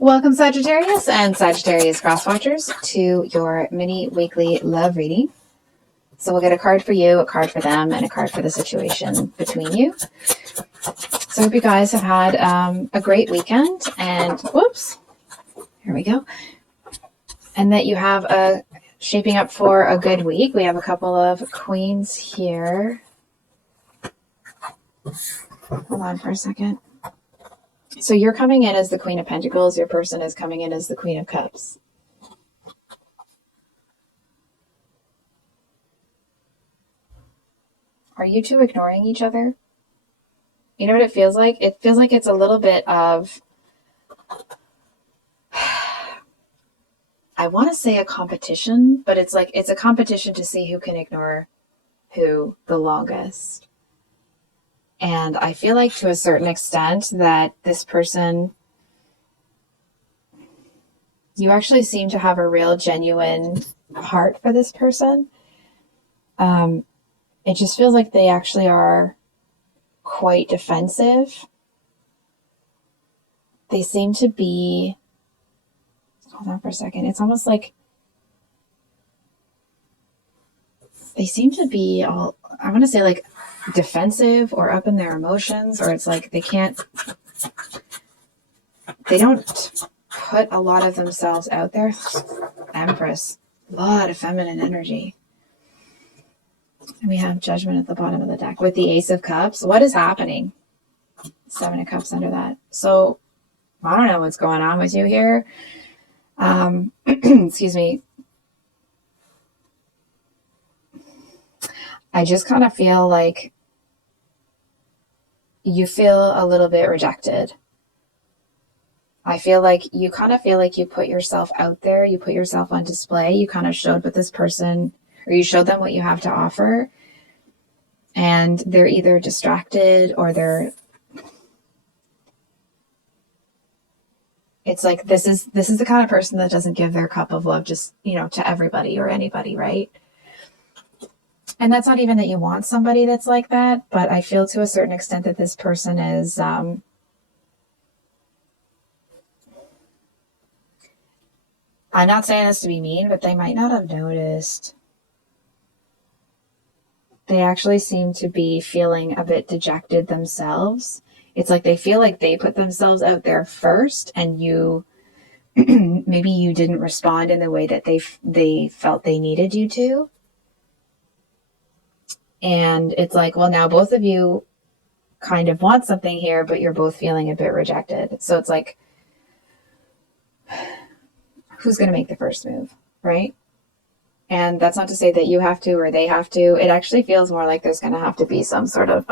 Welcome Sagittarius and Sagittarius crosswatchers to your mini weekly love reading. So we'll get a card for you, a card for them, and a card for the situation between you. So I hope you guys have had a great weekend and whoops, here we go. And that you have a shaping up for a good week. We have a couple of queens here. Hold on for a second. So you're coming in as the Queen of Pentacles. Your person is coming in as the Queen of Cups. Are you two ignoring each other? You know what it feels like? It feels like it's a little bit of, I want to say a competition, but it's like it's a competition to see who can ignore who the longest. And I feel like to a certain extent that this person, you actually seem to have a real genuine heart for this person. It just feels like they actually are quite defensive. They seem to be, hold on for a second. It's almost like they seem to be all, I want to say like defensive or up in their emotions, or it's like they don't put a lot of themselves out there. Empress, a lot of feminine energy. And we have Judgment at the bottom of the deck with the Ace of Cups. What is happening? Seven of Cups under that. So I don't know what's going on with you here. Excuse me. I just kind of feel like you feel a little bit rejected. I feel like you kind of feel like you put yourself out there. You put yourself on display. You kind of showed what this person, or you showed them what you have to offer. And they're either distracted or it's like this is the kind of person that doesn't give their cup of love just, to everybody or anybody, right? And that's not even that you want somebody that's like that, but I feel to a certain extent that this person is, I'm not saying this to be mean, but they might not have noticed. They actually seem to be feeling a bit dejected themselves. It's like they feel like they put themselves out there first, and you, maybe you didn't respond in the way that they felt they needed you to. And it's like, well, now both of you kind of want something here, but you're both feeling a bit rejected. So it's like, who's going to make the first move, right? And that's not to say that you have to or they have to. It actually feels more like there's going to have to be some sort of,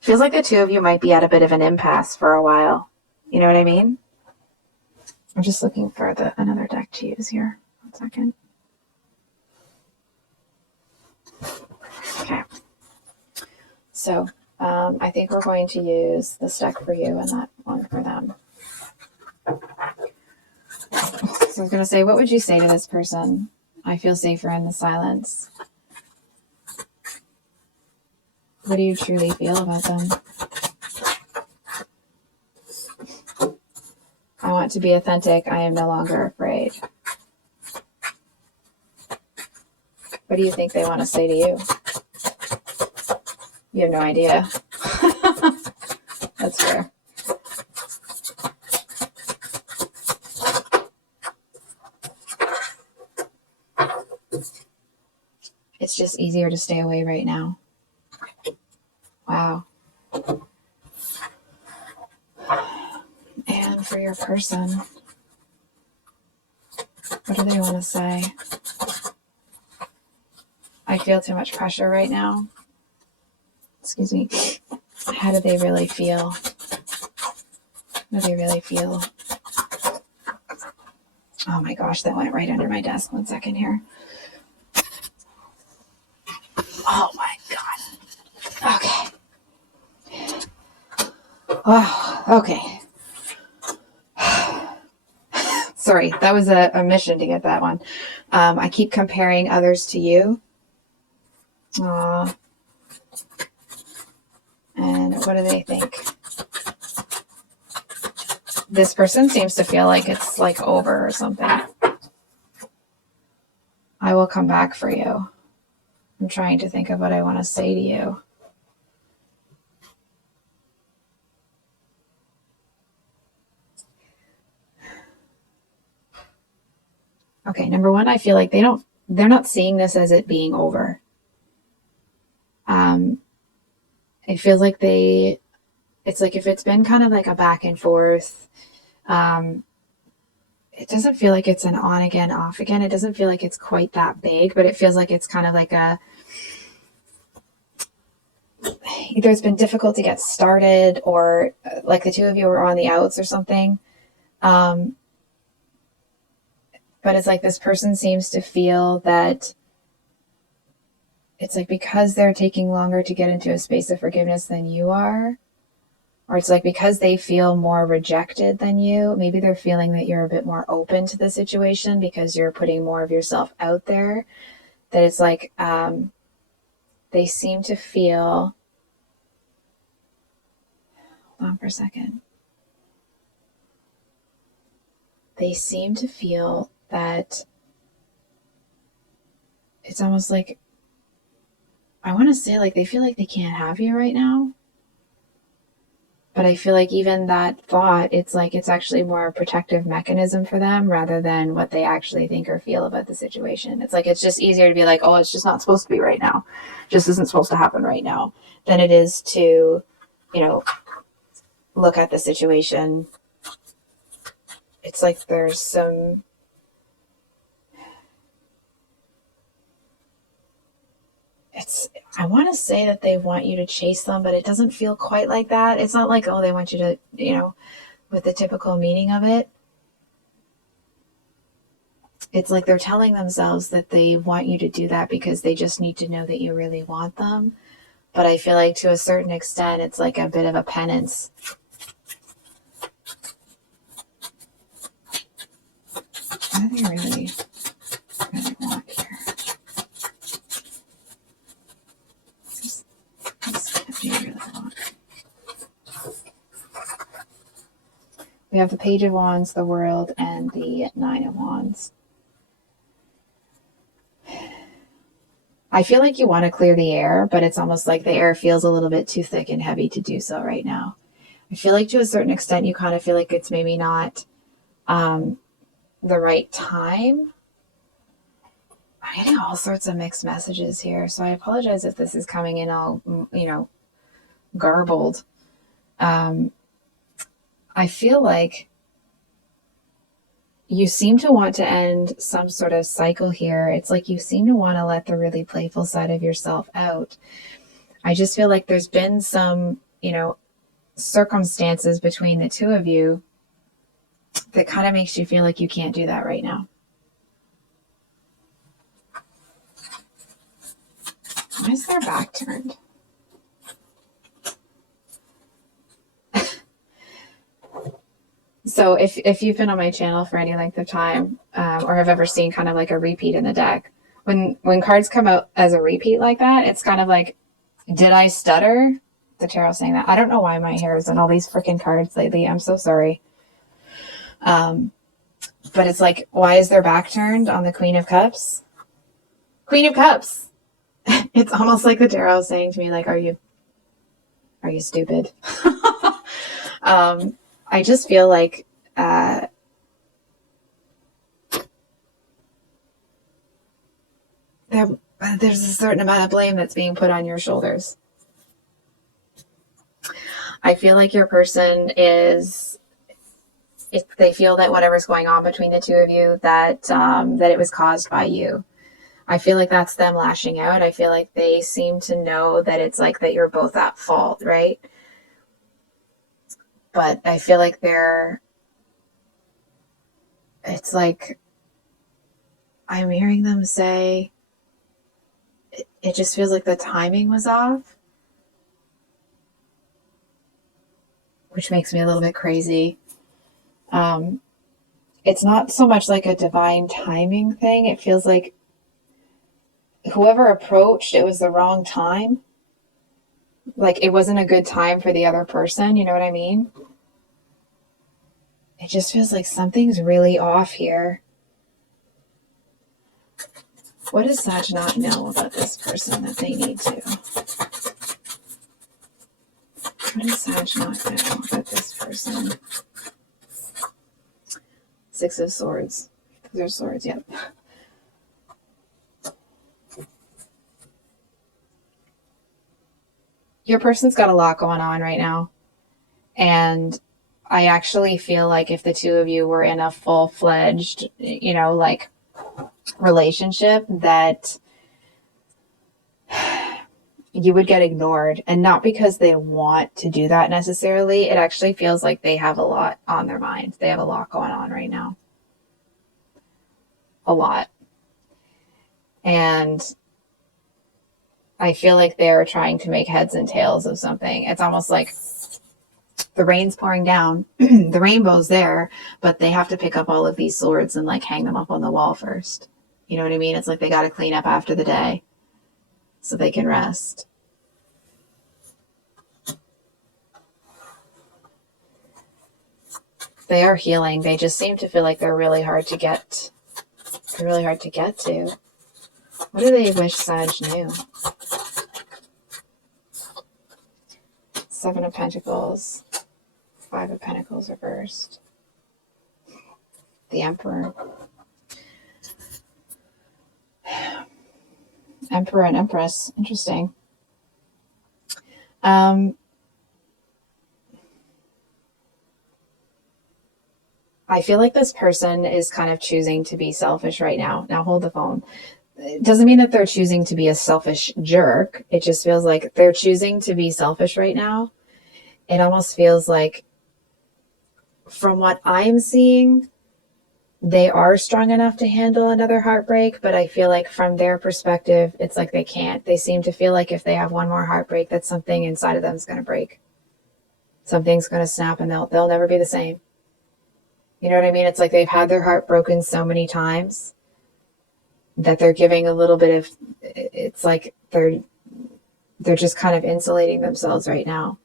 feels like the two of you might be at a bit of an impasse for a while. You know what I mean? I'm just looking for another deck to use here. 1 second. Okay. So I think we're going to use this deck for you and that one for them. So I was going to say, what would you say to this person? I feel safer in the silence. What do you truly feel about them? I want to be authentic. I am no longer afraid. What do you think they want to say to you? You have no idea. That's fair. It's just easier to stay away right now. Wow. And for your person, what do they want to say? I feel too much pressure right now. Excuse me. How do they really feel? How do they really feel? Oh my gosh, that went right under my desk. 1 second here. Oh my God. Okay. Oh, okay. Sorry, that was a mission to get that one. I keep comparing others to you. And what do they think? this person seems to feel like it's like over or something. I will come back for you. I'm trying to think of what I want to say to you. Okay, number one, I feel like they're not seeing this as it being over. It feels like it's like if it's been kind of like a back and forth, it doesn't feel like it's an on again, off again. It doesn't feel like it's quite that big, but it feels like it's kind of like either it's been difficult to get started or like the two of you are on the outs or something. But it's like this person seems to feel that it's like because they're taking longer to get into a space of forgiveness than you are, or it's like because they feel more rejected than you, maybe they're feeling that you're a bit more open to the situation because you're putting more of yourself out there, that it's like they seem to feel, hold on for a second, they seem to feel that it's almost like, I want to say like they feel like they can't have you right now. But I feel like even that thought, it's like it's actually more a protective mechanism for them rather than what they actually think or feel about the situation. It's like it's just easier to be like, oh, it's just not supposed to be right now. Just isn't supposed to happen right now. Than it is to, look at the situation. It's like there's some... I want to say that they want you to chase them, but it doesn't feel quite like that. It's not like, oh, they want you to, with the typical meaning of it. It's like they're telling themselves that they want you to do that because they just need to know that you really want them. But I feel like to a certain extent, it's like a bit of a penance. What do they really want here? We have the Page of Wands, the World, and the Nine of Wands. I feel like you want to clear the air, but it's almost like the air feels a little bit too thick and heavy to do so right now. I feel like to a certain extent, you kind of feel like it's maybe not the right time. I'm getting all sorts of mixed messages here, so I apologize if this is coming in all, garbled. I feel like you seem to want to end some sort of cycle here. It's like you seem to want to let the really playful side of yourself out. I just feel like there's been some, circumstances between the two of you that kind of makes you feel like you can't do that right now. Why is their back turned? So if you've been on my channel for any length of time, or have ever seen kind of like a repeat in the deck, when cards come out as a repeat like that, it's kind of like, did I stutter? The tarot saying that. I don't know why my hair is in all these freaking cards lately. I'm so sorry. But it's like, why is their back turned on the Queen of Cups? Queen of Cups. It's almost like the tarot saying to me, like, are you stupid? I just feel like there's a certain amount of blame that's being put on your shoulders. I feel like your person is, if they feel that whatever's going on between the two of you, that it was caused by you. I feel like that's them lashing out. I feel like they seem to know that it's like that you're both at fault, right? But I feel like it's like, I'm hearing them say, it just feels like the timing was off, which makes me a little bit crazy. It's not so much like a divine timing thing. It feels like whoever approached, it was the wrong time. Like it wasn't a good time for the other person. You know what I mean? it just feels like something's really off here. What does Sag not know about this person that they need to? What does Sag not know about this person? Six of Swords. Those are swords, yep. Your person's got a lot going on right now. And I actually feel like if the two of you were in a full-fledged, you know, like relationship, that you would get ignored. And not because they want to do that necessarily. It actually feels like they have a lot on their mind. They have a lot going on right now. A lot. And I feel like they're trying to make heads and tails of something. It's almost like the rain's pouring down, the rainbow's there, but they have to pick up all of these swords and like hang them up on the wall first. You know what I mean? It's like they got to clean up after the day so they can rest. They are healing. They just seem to feel like they're really hard to get. They're really hard to get to. What do they wish Sag knew? Seven of Pentacles. Five of Pentacles reversed. The Emperor. Emperor and Empress. Interesting. I feel like this person is kind of choosing to be selfish right now. Now hold the phone. It doesn't mean that they're choosing to be a selfish jerk. It just feels like they're choosing to be selfish right now. It almost feels like, from what I'm seeing, they are strong enough to handle another heartbreak, but I feel like from their perspective, it's like they can't. They seem to feel like if they have one more heartbreak, that something inside of them is going to break. Something's going to snap and they'll never be the same. You know what I mean? It's like they've had their heart broken so many times that they're giving a little bit of, it's like they're just kind of insulating themselves right now.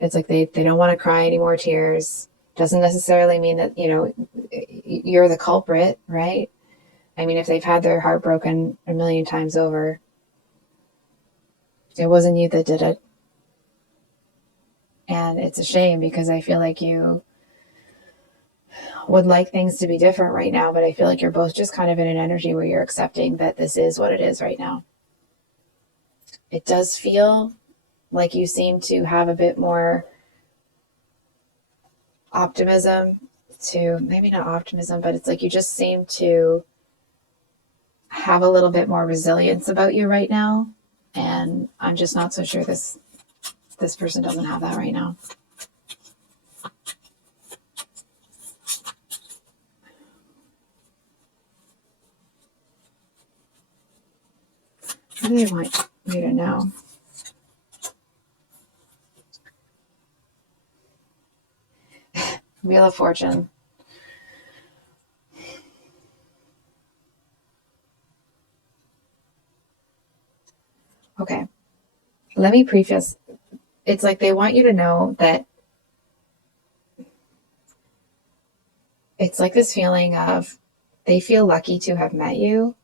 It's like they don't want to cry any more tears. Doesn't necessarily mean that, you know, you're the culprit, right? I mean, if they've had their heart broken a million times over, it wasn't you that did it. And it's a shame because I feel like you would like things to be different right now, but I feel like you're both just kind of in an energy where you're accepting that this is what it is right now. It does feel like you seem to have a bit more optimism to, maybe not optimism, but it's like you just seem to have a little bit more resilience about you right now. And I'm just not so sure this person doesn't have that right now. What do they want me to know? Wheel of Fortune. Okay. Let me preface. It's like they want you to know that it's like this feeling of they feel lucky to have met you.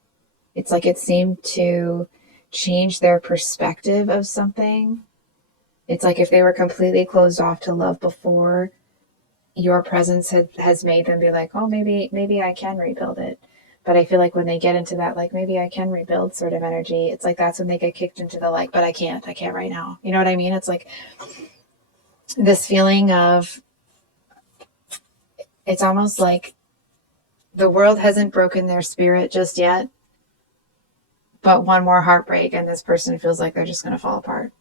It's like it seemed to change their perspective of something. It's like if they were completely closed off to love before, your presence has made them be like, oh, maybe I can rebuild it. But I feel like when they get into that, like, maybe I can rebuild sort of energy, it's like that's when they get kicked into the like, but I can't right now. You know what I mean? It's like this feeling of, it's almost like the world hasn't broken their spirit just yet, but one more heartbreak and this person feels like they're just going to fall apart.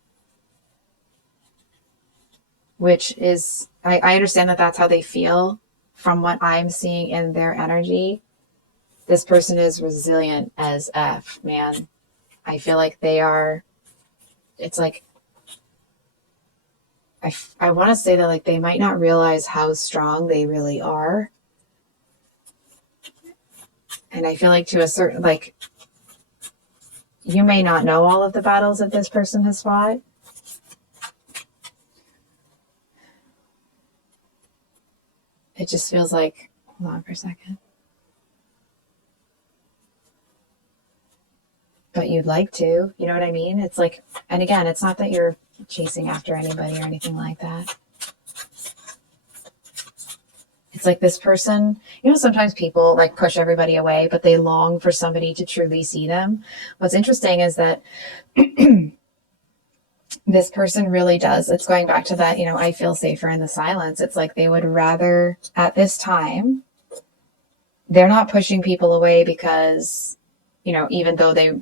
Which is, I understand that that's how they feel from what I'm seeing in their energy. This person is resilient as F, man. I feel like they are, it's like, I want to say that like they might not realize how strong they really are. And I feel like to a certain, like, you may not know all of the battles that this person has fought. it just feels like, hold on for a second. But you'd like to, you know what I mean? It's like, and again, it's not that you're chasing after anybody or anything like that. It's like this person, you know, sometimes people like push everybody away, but they long for somebody to truly see them. What's interesting is that this person really does. It's going back to that, you know, I feel safer in the silence. It's like they would rather at this time, they're not pushing people away because, you know, even though they're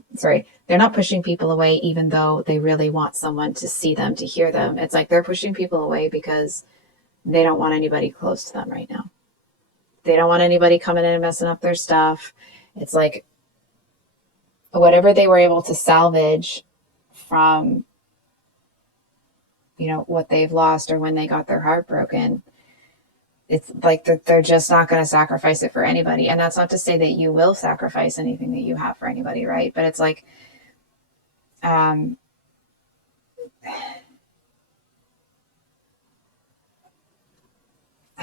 not pushing people away, even though they really want someone to see them, to hear them. It's like they're pushing people away because they don't want anybody close to them right now. They don't want anybody coming in and messing up their stuff. It's like whatever they were able to salvage from, you know, what they've lost or when they got their heart broken, it's like they're just not going to sacrifice it for anybody. And that's not to say that you will sacrifice anything that you have for anybody, right? But it's like, I'm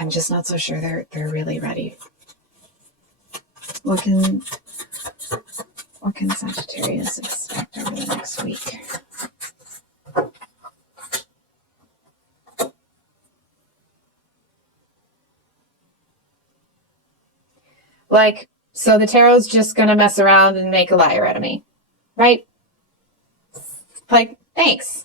just not so sure they're really ready. What can Sagittarius expect over the next week? Like, so the tarot's just going to mess around and make a liar out of me, right? Like, thanks.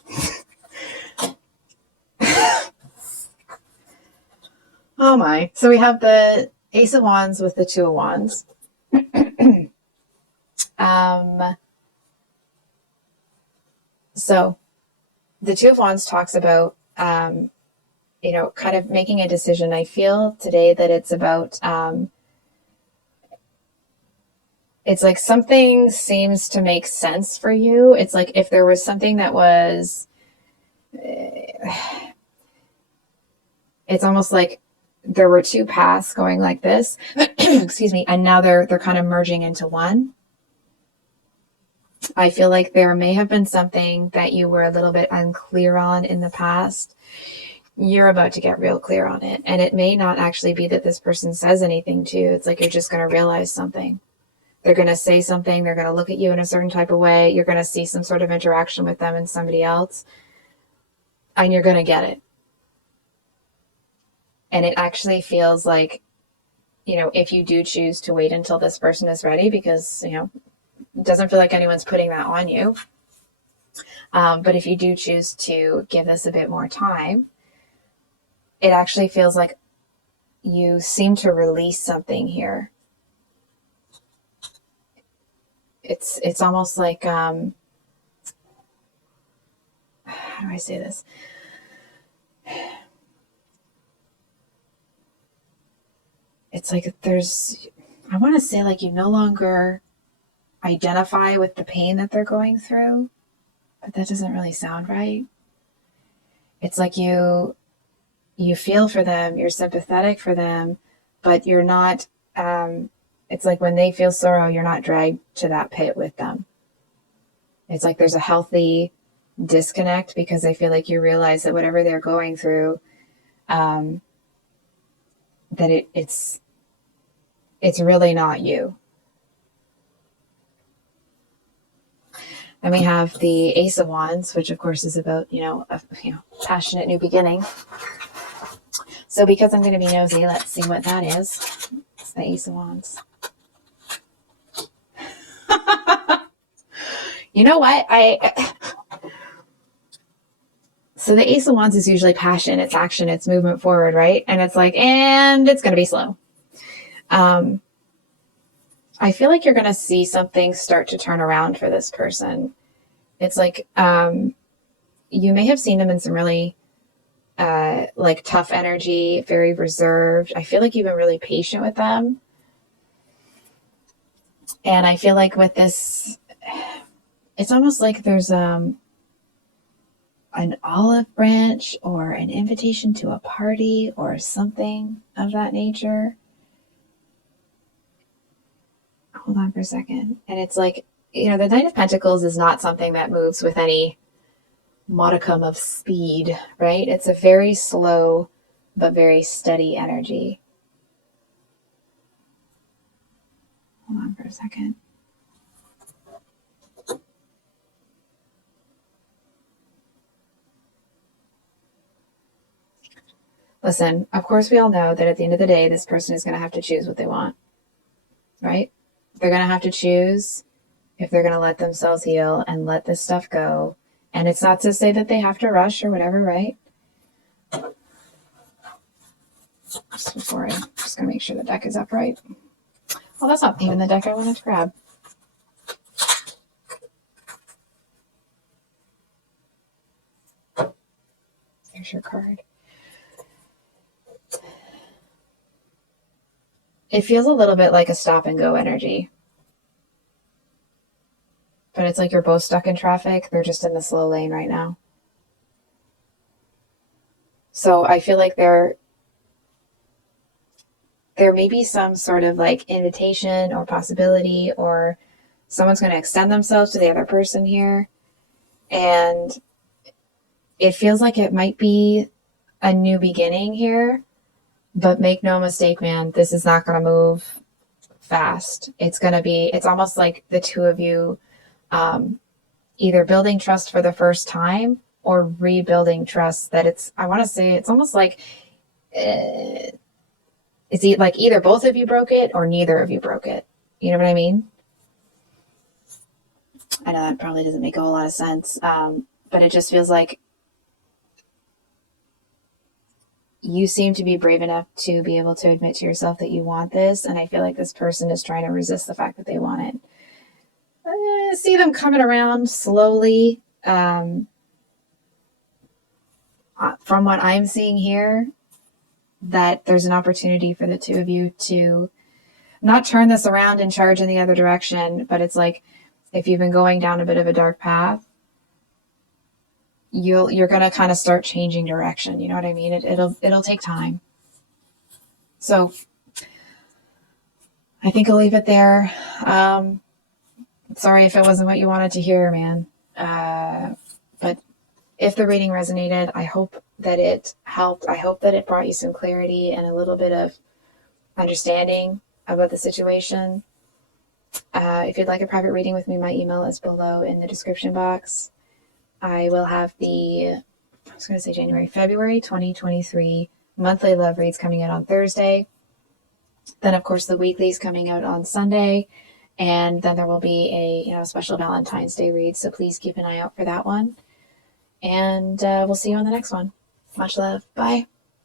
Oh my. So we have the Ace of Wands with the Two of Wands. So the Two of Wands talks about, you know, kind of making a decision. I feel today that it's about, it's like something seems to make sense for you. It's like if there was something that was, it's almost like there were two paths going like this, excuse me, and now they're kind of merging into one. I feel like there may have been something that you were a little bit unclear on in the past. You're about to get real clear on it. And it may not actually be that this person says anything to you. It's like you're just going to realize something. They're going to say something. They're going to look at you in a certain type of way. You're going to see some sort of interaction with them and somebody else. And you're going to get it. And it actually feels like, you know, if you do choose to wait until this person is ready, because, you know, it doesn't feel like anyone's putting that on you. But if you do choose to give this a bit more time, it actually feels like you seem to release something here. It's almost like, how do I say this? It's like I want to say like you no longer identify with the pain that they're going through, but that doesn't really sound right. It's like you feel for them, you're sympathetic for them, but you're not, it's like when they feel sorrow, you're not dragged to that pit with them. It's like there's a healthy disconnect because I feel like you realize that whatever they're going through, that it's really not you. And we have the Ace of Wands, which of course is about, a passionate new beginning. So because I'm going to be nosy, let's see what that is. It's the Ace of Wands. You know what? So the Ace of Wands is usually passion, it's action, it's movement forward, right? And it's like, and it's going to be slow. I feel like you're going to see something start to turn around for this person. It's like, you may have seen them in some really, like tough energy, very reserved. I feel like you've been really patient with them. And I feel like with this, it's almost like there's, an olive branch or an invitation to a party or something of that nature. Hold on for a second. And it's like, the Knight of Pentacles is not something that moves with any modicum of speed, right? It's a very slow but very steady energy. Hold on for a second. Listen, of course we all know that at the end of the day, this person is going to have to choose what they want, right? They're going to have to choose if they're going to let themselves heal and let this stuff go. And it's not to say that they have to rush or whatever, right? Just before I'm just going to make sure the deck is upright. Well, that's not even the deck I wanted to grab. There's your card. It feels a little bit like a stop and go energy. But it's like you're both stuck in traffic. They're just in the slow lane right now. So I feel like there may be some sort of like invitation or possibility, or someone's going to extend themselves to the other person here. And it feels like it might be a new beginning here. But make no mistake, man, this is not going to move fast. It's almost like the two of you either building trust for the first time or rebuilding trust that I want to say it's almost like it's like either both of you broke it or neither of you broke it. You know what I mean? I know that probably doesn't make a whole lot of sense, but it just feels like you seem to be brave enough to be able to admit to yourself that you want this. And I feel like this person is trying to resist the fact that they want it. I see them coming around slowly. From what I'm seeing here, that there's an opportunity for the two of you to not turn this around and charge in the other direction. But it's like, if you've been going down a bit of a dark path, you're going to kind of start changing direction. You know what I mean? It'll take time. So I think I'll leave it there. Sorry if it wasn't what you wanted to hear, man. But if the reading resonated, I hope that it helped. I hope that it brought you some clarity and a little bit of understanding about the situation. If you'd like a private reading with me, my email is below in the description box. I will have February 2023 monthly love reads coming out on Thursday. Then, of course, the weeklies coming out on Sunday. And then there will be a special Valentine's Day read. So please keep an eye out for that one. And we'll see you on the next one. Much love. Bye.